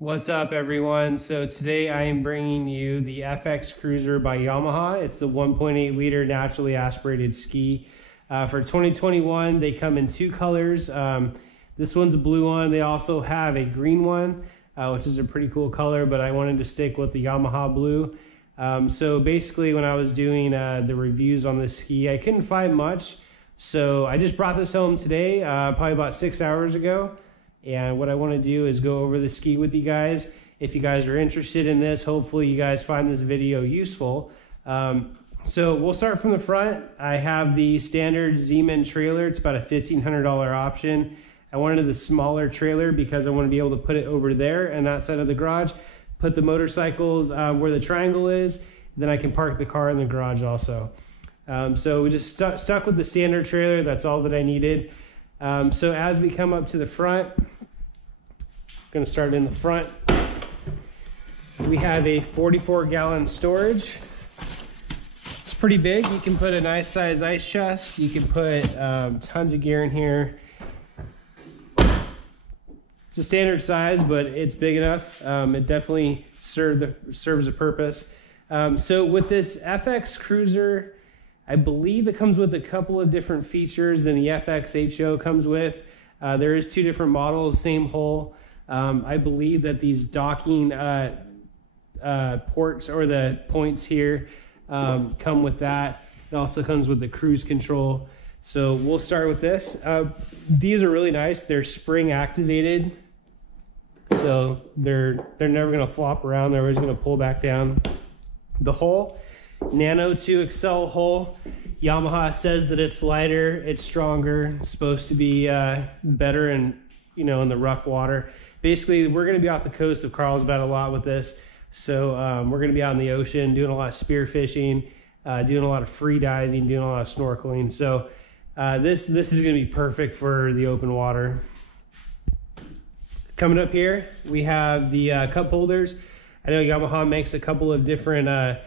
What's up, everyone? So today I am bringing you the FX Cruiser by Yamaha. It's the 1.8 liter naturally aspirated ski. For 2021, they come in two colors. This one's a blue one. They also have a green one, which is a pretty cool color, but I wanted to stick with the Yamaha blue. So basically when I was doing the reviews on this ski, I couldn't find much. So I just brought this home today, probably about 6 hours ago. And what I want to do is go over the ski with you guys. If you guys are interested in this, hopefully you guys find this video useful. So we'll start from the front. I have the standard Z-Men trailer. It's about a $1,500 option. I wanted the smaller trailer because I want to be able to put it over there and that side of the garage, put the motorcycles where the triangle is, then I can park the car in the garage also. So we just stuck with the standard trailer. That's all that I needed. So as we come up to the front, I'm going to start in the front. We have a 44-gallon storage. It's pretty big. You can put a nice size ice chest. You can put tons of gear in here. It's a standard size, but it's big enough. It definitely serves a purpose. So with this FX Cruiser, I believe it comes with a couple of different features than the FX HO comes with. There is two different models, same hull. I believe that these docking ports or the points here come with that. It also comes with the cruise control. So we'll start with this. These are really nice. They're spring activated. So they're never gonna flop around. They're always gonna pull back down. The hull, Nano 2 Excel hull. Yamaha says that it's lighter, it's stronger, it's supposed to be better in the rough water. Basically, we're going to be off the coast of Carlsbad a lot with this, so we're going to be out in the ocean doing a lot of spear fishing, doing a lot of free diving, doing a lot of snorkeling. So this is going to be perfect for the open water. Coming up here, we have the cup holders. I know Yamaha makes a couple of different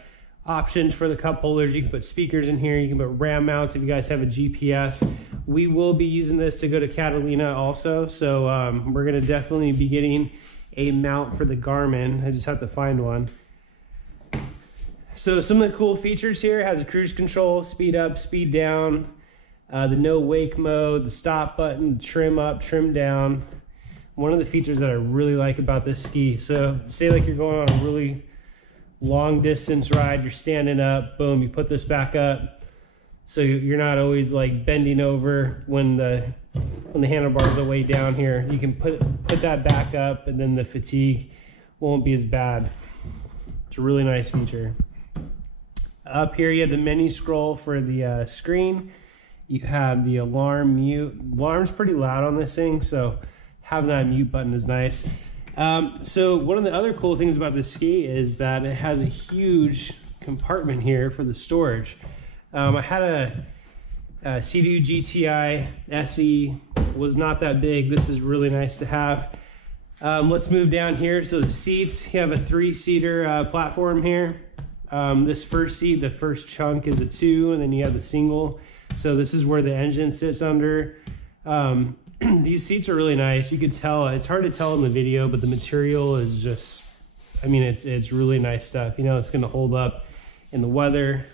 options for the cup holders. You can put speakers in here, you can put RAM mounts if you guys have a GPS. We will be using this to go to Catalina also, so we're going to definitely be getting a mount for the Garmin. I just have to find one. So some of the cool features here: it has a cruise control, speed up, speed down, the no wake mode, the stop button, trim up, trim down. One of the features that I really like about this ski, so say like you're going on a really long distance ride, you're standing up, boom, you put this back up, so you're not always like bending over when the handlebars are way down here. You can put that back up, and then the fatigue won't be as bad. It's a really nice feature. Up here you have the menu scroll for the screen. You have the alarm, mute. Alarm's pretty loud on this thing, so having that mute button is nice. So one of the other cool things about this ski is that it has a huge compartment here for the storage. I had a Sea-Doo GTI SE, was not that big. This is really nice to have. Let's move down here. So the seats, you have a 3-seater platform here. This first seat, the first chunk, is a 2, and then you have the single. So this is where the engine sits under. These seats are really nice. You can tell, it's hard to tell in the video, but the material is just, I mean, it's really nice stuff. It's going to hold up in the weather.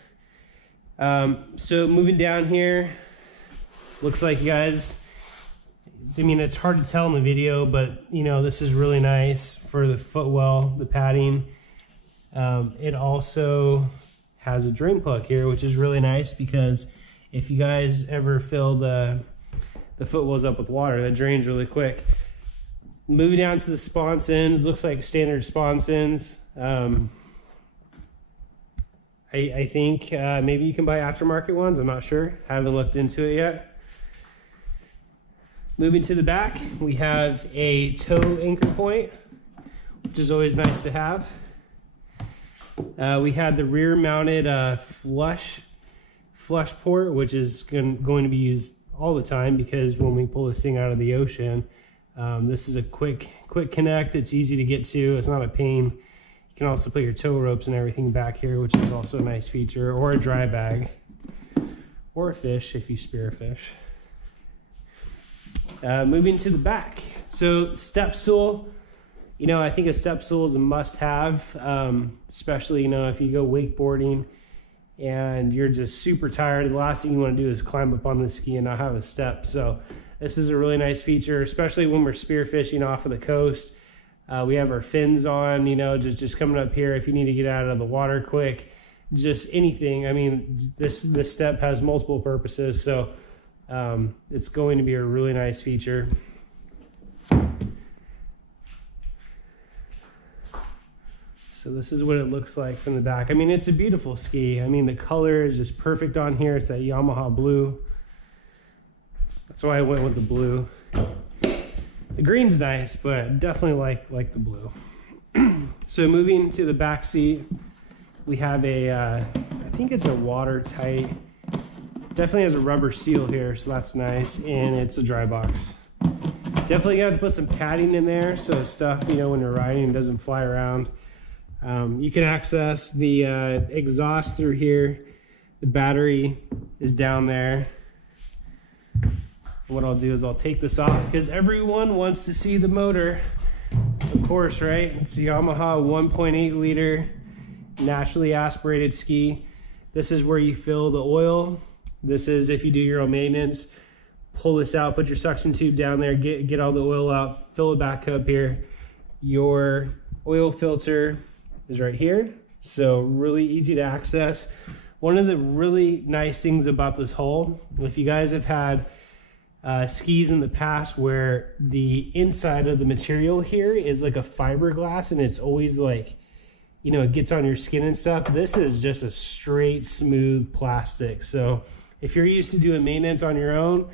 So moving down here, looks like, you guys, I mean, it's hard to tell in the video, but this is really nice for the Footwell, the padding. It also has a drain plug here, which is really nice because if you guys ever fill the Footwell's up with water, that drains really quick. Moving down to the sponsons, looks like standard sponsons. I think maybe you can buy aftermarket ones, I'm not sure, haven't looked into it yet. Moving to the back, we have a toe anchor point, which is always nice to have. We had the rear mounted flush port, which is going to be used all the time because when we pull this thing out of the ocean, this is a quick connect. It's easy to get to. It's not a pain. You can also put your tow ropes and everything back here, which is also a nice feature, or a dry bag, or a fish if you spear fish. Moving to the back, so step stool. you know, I think a step stool is a must-have, especially, you know, if you go wakeboarding and you're just super tired. The last thing you want to do is climb up on the ski and not have a step. So this is a really nice feature, especially when we're spearfishing off of the coast. We have our fins on, you know, just coming up here if you need to get out of the water quick, just anything. I mean, this step has multiple purposes, so it's going to be a really nice feature. So this is what it looks like from the back. I mean, it's a beautiful ski. I mean, the color is just perfect on here. It's that Yamaha blue. That's why I went with the blue. The green's nice, but definitely like the blue. So moving to the back seat, we have a, I think it's a watertight, definitely has a rubber seal here, so that's nice, and it's a dry box. Definitely got to put some padding in there so stuff, you know, when you're riding doesn't fly around. You can access the exhaust through here. The battery is down there. What I'll do is I'll take this off because everyone wants to see the motor, of course, right? It's the Yamaha 1.8 liter naturally aspirated ski. This is where you fill the oil. This is if you do your own maintenance. Pull this out, put your suction tube down there, get all the oil out, fill it back up here. Your oil filter is right here, so really easy to access. One of the really nice things about this hole, if you guys have had skis in the past where the inside of the material here is like a fiberglass and it's always like, you know, it gets on your skin and stuff. This is just a straight, smooth plastic. So if you're used to doing maintenance on your own,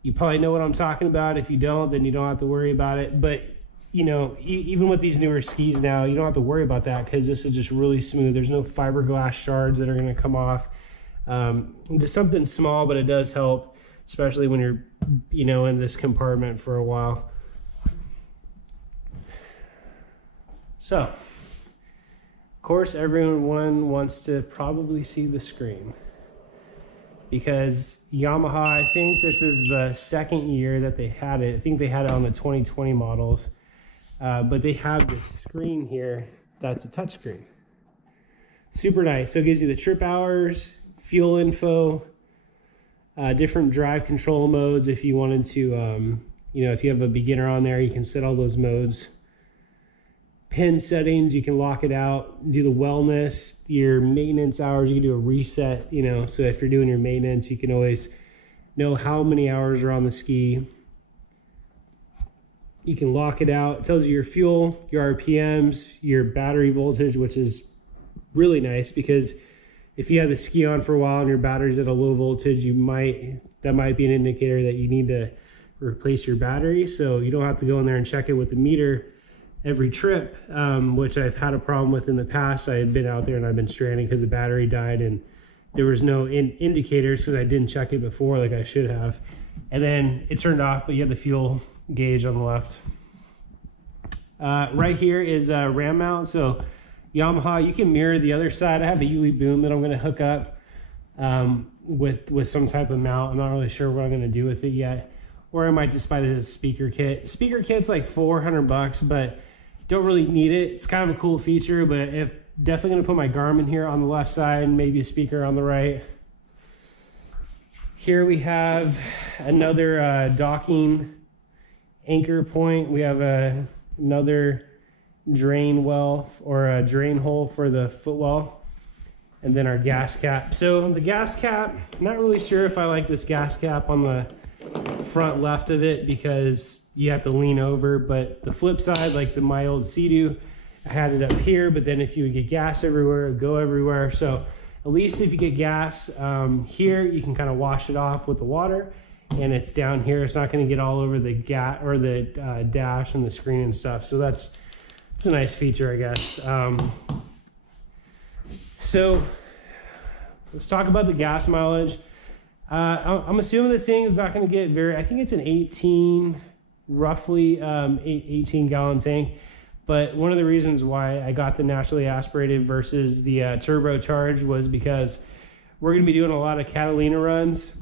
you probably know what I'm talking about. If you don't, then you don't have to worry about it. But you know, even with these newer skis now, you don't have to worry about that because this is just really smooth. There's no fiberglass shards that are going to come off. Just something small, but it does help, especially when you're, you know, in this compartment for a while. So, of course, everyone wants to probably see the screen because Yamaha, I think this is the second year that they had it. I think they had it on the 2020 models. But they have this screen here that's a touchscreen. Super nice. So it gives you the trip hours, fuel info, different drive control modes if you wanted to, you know, if you have a beginner on there, you can set all those modes. Pin settings, you can lock it out, do the wellness, your maintenance hours, you can do a reset, you know, so if you're doing your maintenance, you can always know how many hours are on the ski. You can lock it out. It tells you your fuel, your RPMs, your battery voltage, which is really nice because if you have the ski on for a while and your battery's at a low voltage, that might be an indicator that you need to replace your battery. So you don't have to go in there and check it with the meter every trip, which I've had a problem with in the past. I had been out there and I've been stranded because the battery died and there was no indicators because I didn't check it before like I should have. And then it turned off, but you have the fuel gauge on the left. Right here is a ram mount. So Yamaha, you can mirror the other side. I have a Yuli boom that I'm going to hook up with some type of mount. I'm not really sure what I'm going to do with it yet. Or I might just buy this speaker kit. Speaker kit's like $400, but don't really need it. It's kind of a cool feature, but definitely going to put my Garmin here on the left side and maybe a speaker on the right. Here we have another docking anchor point. We have another drain well or a drain hole for the footwell, and then our gas cap. So the gas cap, not really sure if I like this gas cap on the front left of it because you have to lean over, but the flip side, like my old Sea-Doo, I had it up here, but then if you would get gas everywhere, it would go everywhere. So at least if you get gas here, you can kind of wash it off with the water, and it's down here. It's not going to get all over the or the dash and the screen and stuff. So it's a nice feature, I guess. So let's talk about the gas mileage. I'm assuming this thing is not going to get I think it's an 18, roughly 18 gallon tank. But one of the reasons why I got the naturally aspirated versus the turbocharged was because we're going to be doing a lot of Catalina runs.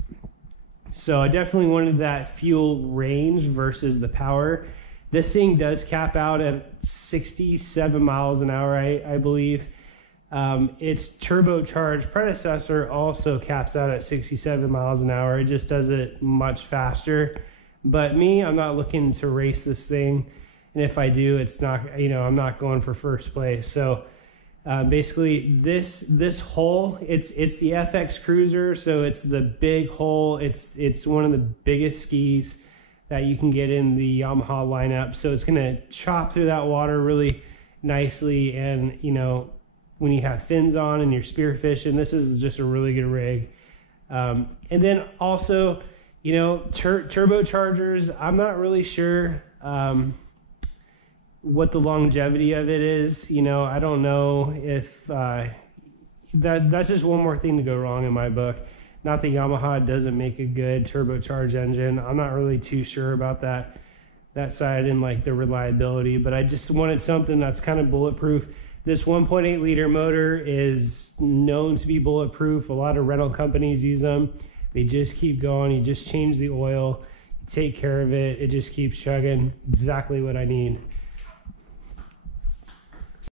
So I definitely wanted that fuel range versus the power. This thing does cap out at 67 miles an hour, I believe. Its turbocharged predecessor also caps out at 67 miles an hour. It just does it much faster. But me, I'm not looking to race this thing. And if I do, it's not, you know, I'm not going for first place. So basically this hull, it's the FX Cruiser. So it's the big hull. It's one of the biggest skis that you can get in the Yamaha lineup. So it's going to chop through that water really nicely. And, you know, when you have fins on and you're spearfishing, this is just a really good rig. And then also, you know, turbochargers, I'm not really sure what the longevity of it is. You know, I don't know if that's just one more thing to go wrong in my book. Not that Yamaha doesn't make a good turbocharged engine. I'm not really too sure about that side and like the reliability, but I just wanted something that's kind of bulletproof. This 1.8 liter motor is known to be bulletproof. A lot of rental companies use them. They just keep going. You just change the oil, you take care of it. It just keeps chugging. Exactly what I need.